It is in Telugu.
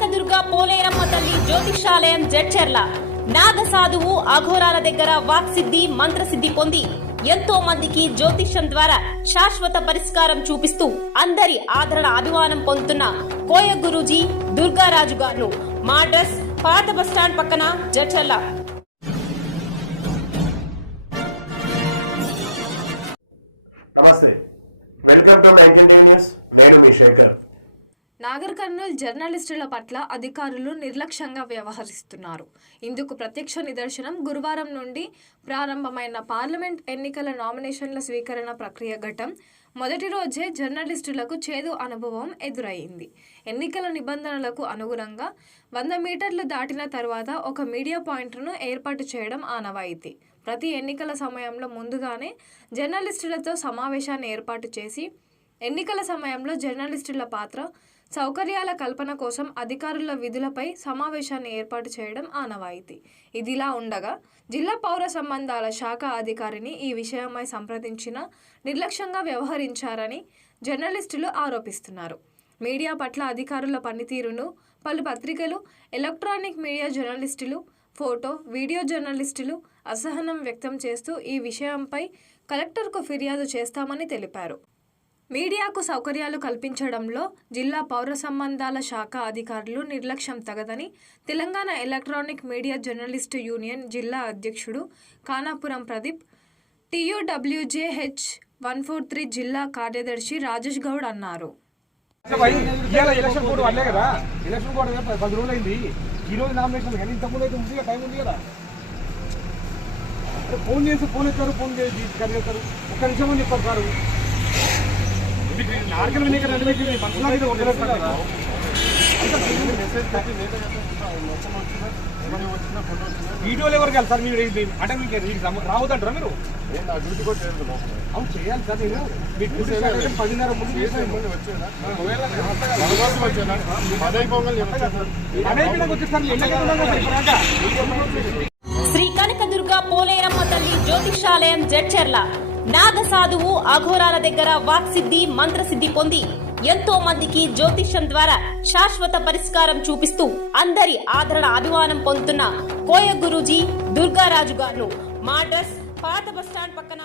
కనకదుర్గ పోలేరమ్మ తల్లి జ్యోతిషాలయం జడ్చెర్ల నాగ సాధువు అఘోరాల దగ్గర వాక్సిద్ధి మంత్రసిద్ధి పొంది ఎంతో మందికి జ్యోతిష్యం ద్వారా శాశ్వత పరిష్కారం చూపిస్తూ అందరి ఆదరణ అభిమానం పొందుతున్న కోయ గురూజీ దుర్గారాజు గారు మా అడ్రస్ పాత బస్టాండ్ పక్కన జడ్చెర్ల. నమస్తే, వెల్కమ్ టు 19 న్యూస్. నేను మీ శేఖర్. నాగర్ కర్నూల్ జర్నలిస్టుల పట్ల అధికారులు నిర్లక్ష్యంగా వ్యవహరిస్తున్నారు. ఇందుకు ప్రత్యక్ష నిదర్శనం గురువారం నుండి ప్రారంభమైన పార్లమెంట్ ఎన్నికల నామినేషన్ల స్వీకరణ ప్రక్రియ ఘట్టం మొదటి రోజే జర్నలిస్టులకు చేదు అనుభవం ఎదురైంది. ఎన్నికల నిబంధనలకు అనుగుణంగా 100 మీటర్లు దాటిన తర్వాత ఒక మీడియా పాయింట్ను ఏర్పాటు చేయడం ఆనవాయితీ. ప్రతి ఎన్నికల సమయంలో ముందుగానే జర్నలిస్టులతో సమావేశాన్ని ఏర్పాటు చేసి ఎన్నికల సమయంలో జర్నలిస్టుల పాత్ర, సౌకర్యాల కల్పన కోసం అధికారుల విధులపై సమావేశాన్ని ఏర్పాటు చేయడం ఆనవాయితీ. ఇదిలా ఉండగా జిల్లా పౌర సంబంధాల శాఖ అధికారిని ఈ విషయమై సంప్రదించినా నిర్లక్ష్యంగా వ్యవహరించారని జర్నలిస్టులు ఆరోపిస్తున్నారు. మీడియా పట్ల అధికారుల పనితీరును పలు పత్రికలు, ఎలక్ట్రానిక్ మీడియా జర్నలిస్టులు, ఫోటో, వీడియో జర్నలిస్టులు అసహనం వ్యక్తం చేస్తూ ఈ విషయంపై కలెక్టర్కు ఫిర్యాదు చేస్తామని తెలిపారు. మీడియాకు సౌకర్యాలు కల్పించడంలో జిల్లా పౌర సంబంధాల శాఖ అధికారులు నిర్లక్ష్యం తగదని Telangana electronic media journalist union జిల్లా అధ్యక్షుడు కానాపురం ప్రదీప్, TUWJH 143 జిల్లా కార్యదర్శి రాజేష్ గౌడ్ అన్నారు. ఫోన్ చేసి ఫోన్ ఎత్తారు, ఫోన్ చేసి కనిపిస్తారు. ఒక్క నిమిషం అని చెప్పారు. వీడియోలు ఎవరు కాదు సార్, మీరు అంటే మీకు రావద్దంటారా? మీరు అవును చేయాలి సార్. నేను మీకు 10:30 ముందు శ్రీ కనకదుర్గ పోలేరమ్మ తల్లి జ్యోతిషాలయం జడ్చెర్ల నాగ సాధువు అఘోరాల దగ్గర వాక్సిద్ధి మంత్రసిద్ధి పొంది ఎంతో మందికి జ్యోతిష్యం ద్వారా శాశ్వత పరిష్కారం చూపిస్తూ అందరి ఆదరణ అభిమానం పొందుతున్న కోయ గురూజీ దుర్గారాజు గారు మా అడ్రస్ పాత బస్టాండ్ పక్కన